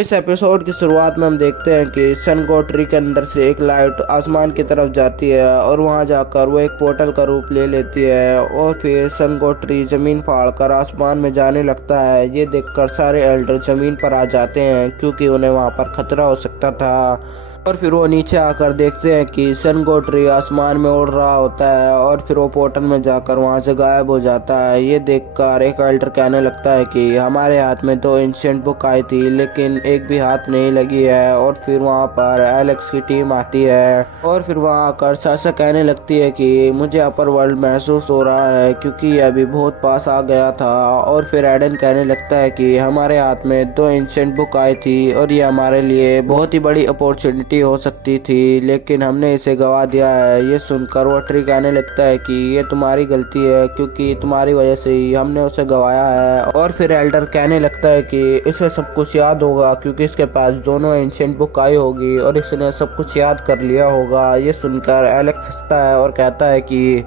इस एपिसोड की शुरुआत में हम देखते हैं कि सन गोट्री के अंदर से एक लाइट आसमान की तरफ जाती है और वहां जाकर वो एक पोर्टल का रूप ले लेती है और फिर सन गोट्री जमीन फाड़कर आसमान में जाने लगता है। ये देखकर सारे एल्डर जमीन पर आ जाते हैं क्योंकि उन्हें वहां पर खतरा हो सकता था। और फिर वो नीचे आकर देखते हैं कि सन गोट्री आसमान में उड़ रहा होता है और फिर वो पोर्टल में जाकर वहां से गायब हो जाता है। ये देखकर एक एल्डर कहने लगता है कि हमारे हाथ में तो एंशिएंट बुक आई थी लेकिन एक भी हाथ नहीं लगी है। और फिर वहां पर एलेक्स की टीम आती है और फिर वहां आकर साशा कहने लगती है कि मुझे अपर वर्ल्ड महसूस हो रहा है क्योंकि ये अभी बहुत पास आ गया था। और फिर एडन कहने लगता है कि हमारे हाथ में दो एंशिएंट बुक आई थी और ये हमारे लिए बहुत ही बड़ी अपॉर्चुनिटी हो सकती थी लेकिन हमने इसे गवा दिया है। ये सुनकर वो ट्री कहने लगता है कि ये तुम्हारी गलती है क्योंकि तुम्हारी वजह से ही हमने उसे गवाया है। और फिर एल्डर कहने लगता है कि इसे सब कुछ याद होगा क्योंकि इसके पास दोनों एंशिएंट बुक आई होगी और इसने सब कुछ याद कर लिया होगा। ये सुनकर एलेक्स हंसता है और कहता है कि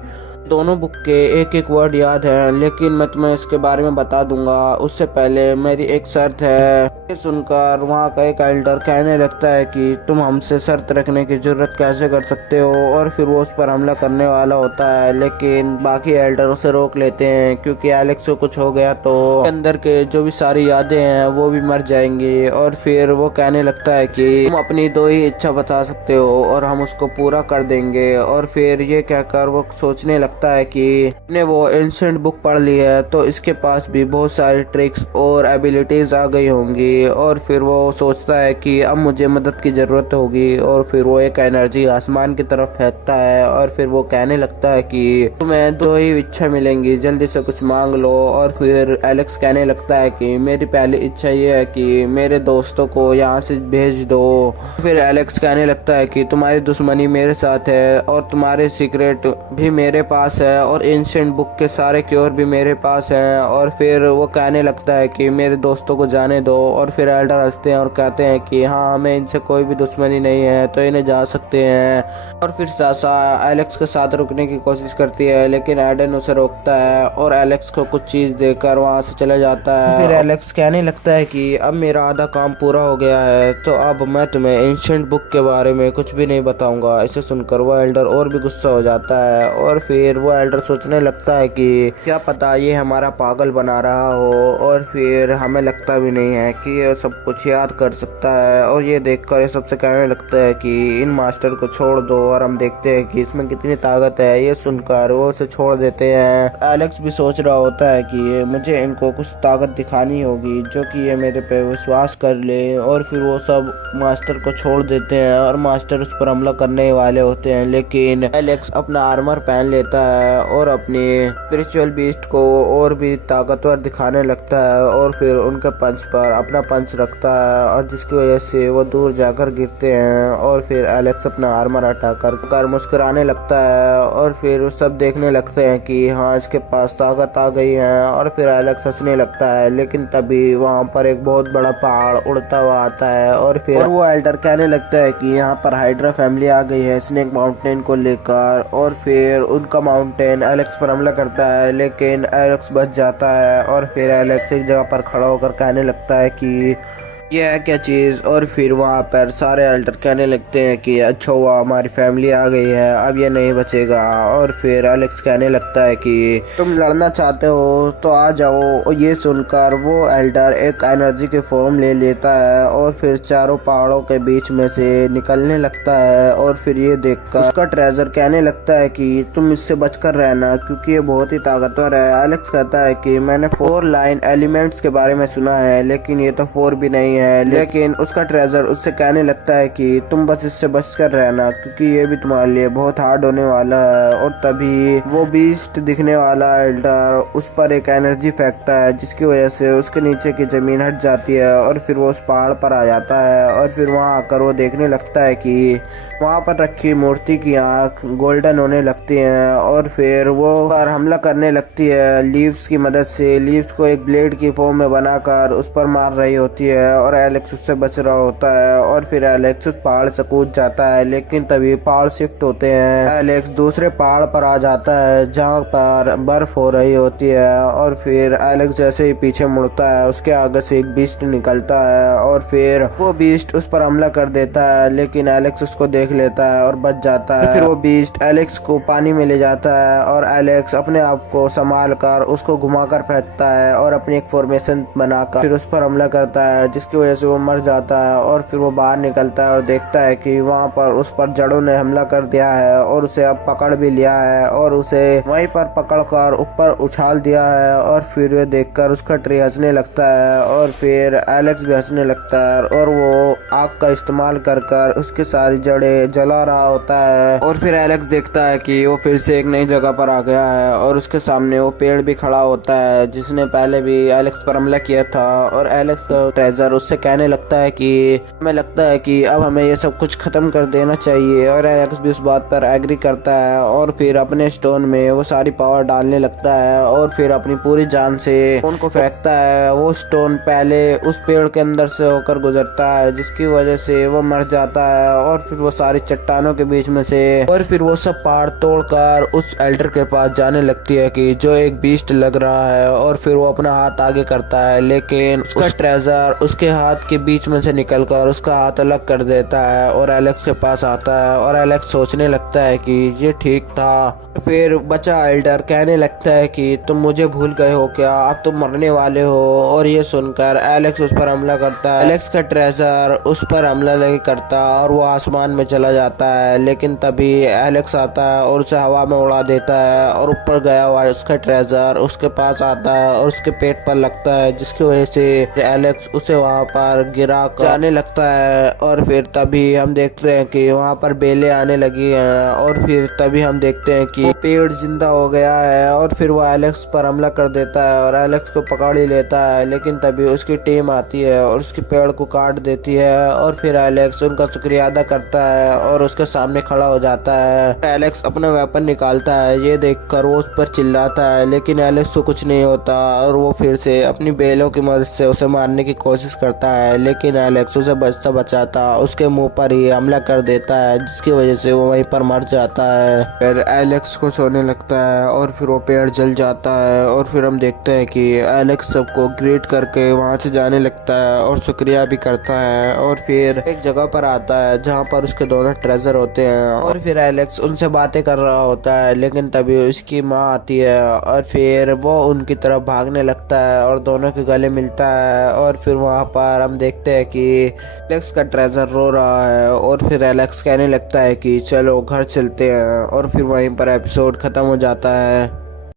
दोनों बुक के एक एक वर्ड याद है लेकिन मैं तुम्हें इसके बारे में बता दूंगा, उससे पहले मेरी एक शर्त है। ये सुनकर वहाँ का एक एल्डर कहने लगता है कि तुम हमसे शर्त रखने की जरूरत कैसे कर सकते हो। और फिर वो उस पर हमला करने वाला होता है लेकिन बाकी एल्डर उसे रोक लेते हैं क्योंकि एलेक्स को कुछ हो गया तो अंदर के जो भी सारी यादें हैं वो भी मर जाएंगी। और फिर वो कहने लगता है कि तुम अपनी दो ही इच्छा बता सकते हो और हम उसको पूरा कर देंगे। और फिर ये कहकर वो सोचने लगता है कि ने वो एंशिएंट बुक पढ़ ली है तो इसके पास भी बहुत सारी ट्रिक्स और एबिलिटीज आ गई होंगी। और फिर वो सोचता है कि अब मुझे मदद की जरूरत होगी और फिर वो एक एनर्जी आसमान की तरफ फेंकता है और फिर वो कहने लगता है कि तुम्हें दो ही इच्छा मिलेंगी, जल्दी से कुछ मांग लो। और फिर एलेक्स कहने लगता है कि मेरी पहली इच्छा ये है कि मेरे दोस्तों को यहाँ से भेज दो। फिर एलेक्स कहने लगता है कि तुम्हारी दुश्मनी मेरे साथ है और तुम्हारे सीक्रेट भी मेरे पास है और एंशिएंट बुक के सारे क्योर भी मेरे पास हैं। और फिर वो कहने लगता है कि मेरे दोस्तों को जाने दो। और फिर एल्डर हंसते हैं और कहते हैं कि हाँ, हमें इनसे कोई भी दुश्मनी नहीं है तो इन्हें जा सकते हैं। और फिर साशा एलेक्स के साथ रुकने की कोशिश करती है लेकिन एडन उसे रोकता है और एलेक्स को कुछ चीज देकर वहां से चले जाता है। फिर एलेक्स कहने लगता है कि अब मेरा आधा काम पूरा हो गया है तो अब मैं तुम्हें एंशिएंट बुक के बारे में कुछ भी नहीं बताऊंगा। इसे सुनकर वो एल्डर और भी गुस्सा हो जाता है और फिर वो एल्डर सोचने लगता है कि क्या पता ये हमारा पागल बना रहा हो। और फिर हमें लगता भी नहीं है कि ये सब कुछ याद कर सकता है। और ये देखकर ये सबसे कहने लगता है कि इन मास्टर को छोड़ दो और हम देखते हैं कि इसमें कितनी ताकत है। ये सुनकर वो उसे छोड़ देते हैं। एलेक्स भी सोच रहा होता है कि मुझे इनको कुछ ताकत दिखानी होगी जो कि ये मेरे पे विश्वास कर ले। और फिर वो सब मास्टर को छोड़ देते हैं और मास्टर उस पर हमला करने वाले होते हैं लेकिन एलेक्स अपना आर्मर पहन लेता है और अपनी स्पिरिचुअल बीस्ट को और भी ताकतवर दिखाने लगता है और फिर उनके पंच पर अपना पंच रखता है और जिसकी वजह से वो दूर जाकर गिरते हैं। और फिर एलेक्स अपना आर्मर हटाकर मुस्कुराने लगता है और फिर सब देखने लगते हैं कि हाँ, इसके पास ताकत आ गई है। और फिर एलेक्स हंसने लगता है लेकिन तभी वहाँ पर एक बहुत बड़ा पहाड़ उड़ता हुआ आता है और फिर वो एल्डर कहने लगता है कि यहाँ पर हाइड्रा फैमिली आ गई है स्नेक माउंटेन को लेकर। और फिर उनका माउंटेन एलेक्स पर हमला करता है लेकिन एलेक्स बच जाता है। और फिर एलेक्स एक जगह पर खड़ा होकर कहने लगता है कि ये है क्या चीज। और फिर वहाँ पर सारे एल्डर कहने लगते हैं कि अच्छा हुआ हमारी फैमिली आ गई है, अब ये नहीं बचेगा। और फिर एलेक्स कहने लगता है कि तुम लड़ना चाहते हो तो आ जाओ। और ये सुनकर वो एल्डर एक एनर्जी के फॉर्म ले लेता है और फिर चारों पहाड़ों के बीच में से निकलने लगता है। और फिर ये देखकर उसका ट्रेजर कहने लगता है कि तुम इससे बचकर रहना क्योंकि ये बहुत ही ताकतवर है। एलेक्स कहता है कि मैंने 4 लाइन एलिमेंट्स के बारे में सुना है लेकिन ये तो 4 भी नहीं है। लेकिन उसका ट्रेजर उससे कहने लगता है कि तुम बस इससे बचकर रहना क्योंकि ये भी तुम्हारे लिए बहुत हार्ड होने वाला है। और तभी वो बीस्ट दिखने वाला एल्डर उस पर एक एनर्जी फेंकता है जिसकी वजह से उसके नीचे की जमीन हट जाती है और फिर वो उस पहाड़ पर आ जाता है। और फिर वहाँ आकर वो देखने लगता है कि वहाँ पर रखी मूर्ति की आंख गोल्डन होने लगती है और फिर वो पर हमला करने लगती है लीव्स की मदद से। लीव्स को एक ब्लेड की फॉर्म में बनाकर उस पर मार रही होती है और एलेक्स उससे बच रहा होता है और फिर एलेक्स उस पहाड़ से कूद जाता है, लेकिन तभी पहाड़ शिफ्ट होते हैं। एलेक्स दूसरे पहाड़ पर आ जाता है जहाँ पर बर्फ हो रही होती है और फिर एलेक्स जैसे ही पीछे मुड़ता है उसके आगे से एक बीस्ट निकलता है और फिर वो बीस्ट उस पर हमला कर देता है, लेकिन एलेक्स उसको देख लेता है और बच जाता है। फिर वो बीस्ट एलेक्स को पानी में ले जाता है और एलेक्स अपने आप को संभाल कर उसको घुमाकर फेंकता है और अपनी एक फॉर्मेशन बनाकर फिर उस पर हमला करता है, जिसकी वजह से वो मर जाता है। और फिर वो बाहर निकलता है और देखता है कि वहाँ पर उस पर जड़ों ने हमला कर दिया है और उसे अब पकड़ भी लिया है और उसे वहीं पर पकड़कर ऊपर उछाल दिया है। और फिर वे देखकर उसका ट्री हंसने लगता है और फिर एलेक्स भी हंसने लगता है और वो आग का इस्तेमाल कर उसकी सारी जड़ें जला रहा होता है। और फिर एलेक्स देखता है कि वो फिर से एक नई जगह पर आ गया है और उसके सामने वो पेड़ भी खड़ा होता है जिसने पहले भी एलेक्स पर हमला किया था। और एलेक्स का ट्रेजर उससे कहने लगता है कि हमें लगता है कि अब हमें ये सब कुछ खत्म कर देना चाहिए और एलेक्स भी उस बात पर एग्री करता है और फिर अपने स्टोन में वो सारी पावर डालने लगता है और फिर अपनी पूरी जान से उनको फेंकता है। वो स्टोन पहले उस पेड़ के अंदर से होकर गुजरता है जिसकी वजह से वो मर जाता है और फिर वो सारी चट्टानों के बीच में से और फिर वो सब पहाड़ तोड़कर उस एल्डर के पास जाने लगती है कि जो एक बीस्ट लग रहा है। और फिर वो अपना हाथ आगे करता है, लेकिन उसका ट्रेजर उसके हाथ के बीच में से निकलकर उसका हाथ अलग कर देता है और एलेक्स के पास आता है और एलेक्स सोचने लगता है कि ये ठीक था। फिर बचा एल्डर कहने लगता है कि तुम मुझे भूल गए हो क्या, अब तुम मरने वाले हो। और ये सुनकर एलेक्स उस पर हमला करता है। एलेक्स का ट्रेजर उस पर हमला नहीं करता और वो आसमान में चला जाता है, लेकिन तभी एलेक्स आता है और उसे हवा में उड़ा देता है और ऊपर गया हुआ उसका ट्रेजर उसके पास आता है और उसके पेट पर लगता है, जिसकी वजह से एलेक्स उसे वहाँ पर गिरा जाने लगता है। और फिर तभी हम देखते हैं कि वहाँ पर बेलें आने लगी हैं और फिर तभी हम देखते हैं कि पेड़ जिंदा हो गया है और फिर वो एलेक्स पर हमला कर देता है और एलेक्स को पकड़ ही लेता है, लेकिन तभी उसकी टीम आती है और उसके पेड़ को काट देती है। और फिर एलेक्स उनका शुक्रिया अदा करता है और उसके सामने खड़ा हो जाता है। एलेक्स अपना वेपन निकालता है, ये देखकर वो उस पर चिल्लाता है, लेकिन एलेक्स को कुछ नहीं होता और वो फिर से अपनी बेलों की मदद से उसे मारने की कोशिश करता है, लेकिन एलेक्स उसे बचता बचाता उसके मुंह पर ही हमला कर देता है, जिसकी वजह से वो वहीं पर मर जाता है। फिर एलेक्स खुश होने लगता है और फिर वो पेड़ जल जाता है और फिर हम देखते हैं कि एलेक्स सबको ग्रीट करके वहाँ से जाने लगता है और शुक्रिया भी करता है और फिर एक जगह पर आता है जहाँ पर उसके दोनों ट्रेजर होते हैं और फिर एलेक्स उनसे बातें कर रहा होता है, लेकिन तभी उसकी माँ आती है और फिर वो उनकी तरफ भागने लगता है और दोनों के गले मिलता है। और फिर वहाँ पर हम देखते हैं कि एलेक्स का ट्रेजर रो रहा है और फिर एलेक्स कहने लगता है कि चलो घर चलते हैं और फिर वहीं पर एपिसोड खत्म हो जाता है।